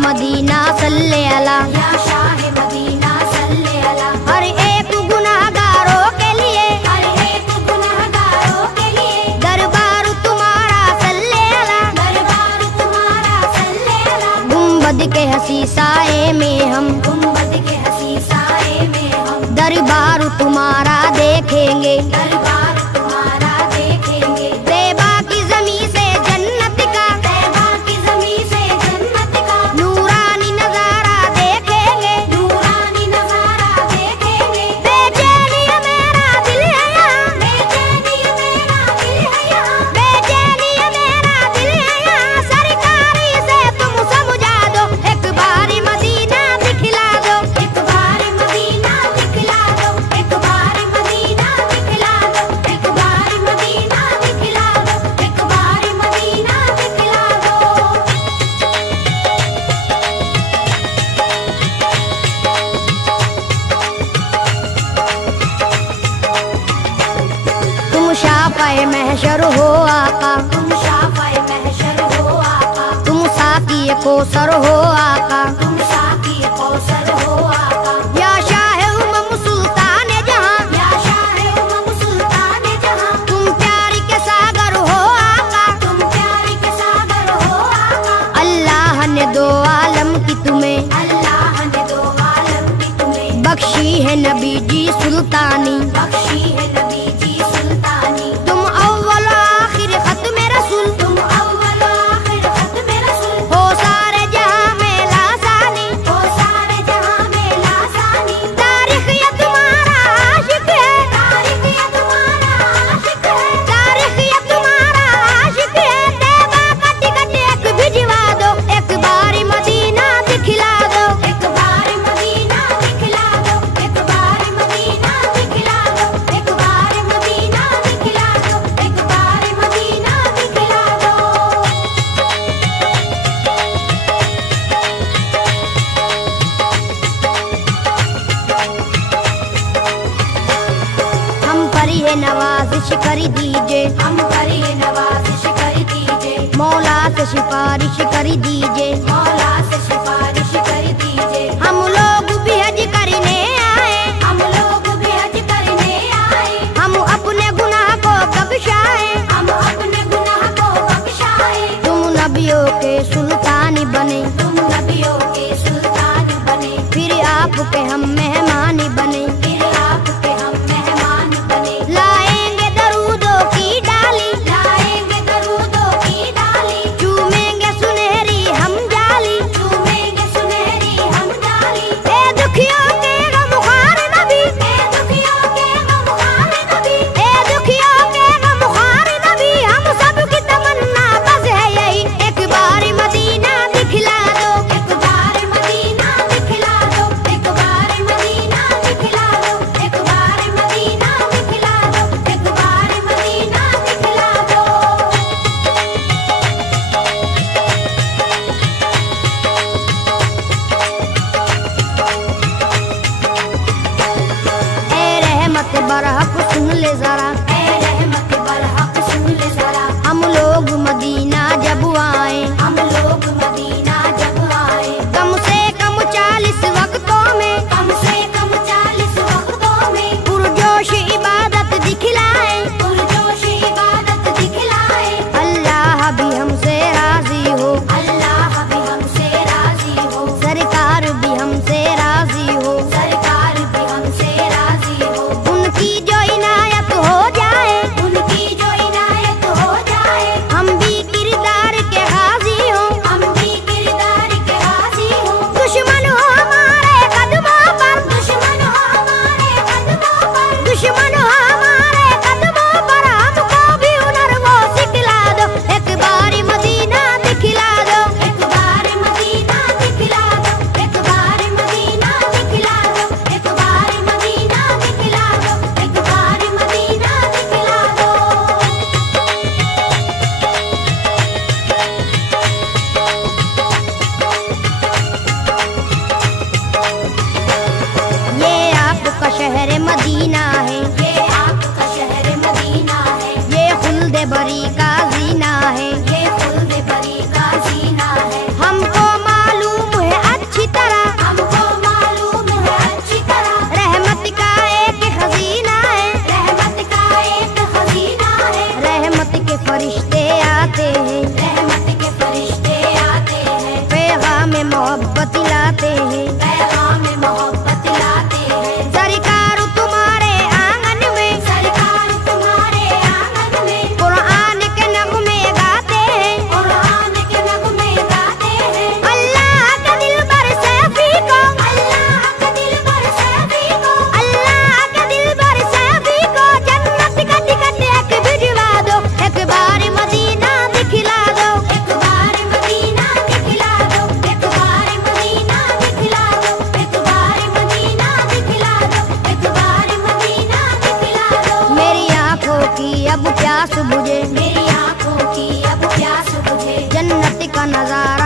Medina सल्ले अला, या शाह मदीना सल्ले अला। हर एक गुनाहगारों के लिए, हर एक गुनहगारों के लिए दरबार तुम्हारा सल्ले अला, दरबार तुम्हारा सल्ले अला। गुंबद के हसी साए में हम, गुंबद के हसी साए में हम दरबार तुम्हारा देखेंगे, दरबार तुम्हारा देखेंगे। तैबा की ज़मीं से जन्नत का, तैबा की ज़मीं से जन्नत का नूरानी नजारा देखेंगे, नूरानी नज़ारा देखेंगे। बेचैनी मेरा दिल है यहाँ, बेचैनी मेरा दिल है यहाँ, बेचैनी मेरा दिल है यहाँ, सरकारी से तुम समझा दो, एक बारी मदीना दिखला दो, एक बार मदीना दिखला दो, एक बार मदीना दिखला दो, एक बार मदीना दिखला दो, एक बार मदीना दिखला दो। तुम शाफ़ाए महशर हो आका, तुम शाफ़ाए महशर हो आका, तुम साक़ी कौसर हो आका, तुम साक़ी कौसर हो आका। या शाह उमम सुल्तान जहां, या शाह उमम सुल्तान जहां, तुम प्यार के सागर हो आका, तुम प्यार के सागर हो आका। अल्लाह ने दो आलम की तुम्हें, अल्लाह ने दो आलम की तुम्हें बख्शी है नबी जी सुल्तानी, बख्शी है नबी जी सुल्तानी। तुम अव्वल आखिर खत्म रसूल, तुम अव्वल आखिर खत्म रसूल हो सारे जहां में लासानी, हो सारे जहां में लासानी। तारीख ये तुम्हारा आशिक है, तारीख ये तुम्हारा आशिक है, तारीख ये तुम्हारा आशिक है, तैबा का टिकट एक भिजवा दो, एक बारी मदीना दिखला दो, एक बार मदीना दिखला दो, एक बार मदीना दिखला दो, एक बार मदीना दिखला दो, एक बार मदीना दिखला दो। हम पर ये नवाजिश कर दीजिए, हम पर ये नवाजिश कर दीजिए, मौला से सिफारिश कर दीजिए, मौला से सिफारिश कर दीजिए। हम लोग भी हज करने आए, हम लोग भी हज करने आए, हम अपने गुनाह को बख्शाए, हम अपने गुनाह को बख्शाए। तुम नबियों के सुल्तान बने, तुम नबियों के सुल्तान बने, फिर आपके हम मेहमान बने, फिर आपके हम मेहमान बने। लाएंगे दरूदों की डाली, लाएंगे दरूदों की डाली, चूमेंगे सुनहरी हम जाली, चूमेंगे सुनहरी हम डाली। ए दुखियों के गमख्वार नबी, ए दुखियों के गमख्वार नबी, ए दुखियों के गमख्वार नबी, हम सब की तमन्ना बस है यही, एक बारी मदीना दिखला दो, एक बार मदीना दिखला दो, एक बार मदीना दिखला दो, एक बार मदीना दिखला दो, एक बार मदीना दिखला दो। ए रहमत बरहक सुन ले जरा, ए रहमत बरहक सुन ले जरा, हम लोग मदीना जब आए, हम लोग मदीना जब आए, कम से कम 40 वक्तों में, कम से कम 40 वक्तों में पुरजोश इबादत दिखलाए, पुरजोश इबादत दिखलाए। अल्लाह भी हमसे राजी हो, अल्लाह भी हमसे राजी हो, सरकार भी हमसे राजी हो, सरकार भी हमसे राजी हो। उनकी जो इनायत हो पैगाम मोहब्बत लाते हैं, पैगाम मोहब्बत लाते हैं। सरकार तुम्हारे आंगन में, सरकार तुम्हारे आंगन में कुरान के नगमे गाते हैं, कुरान के नगमे गाते हैं। अल्लाह के दिल पर सैफी को, अल्लाह के दिल पर सैफी को, अल्लाह के दिल पर सैफी को जन्नत का टिकट एक भिजवा दो, एक बार मदीना दिखला दो, एक बार मदीना दिखला दो, एक बार मदीना दिखला दो, एक बार मदीना दिखला दो, एक बार मदीना दिखला दो। मेरी आंखों की अब प्यास बुझे, मेरी आंखों की अब प्यास बुझे, जन्नत का नजारा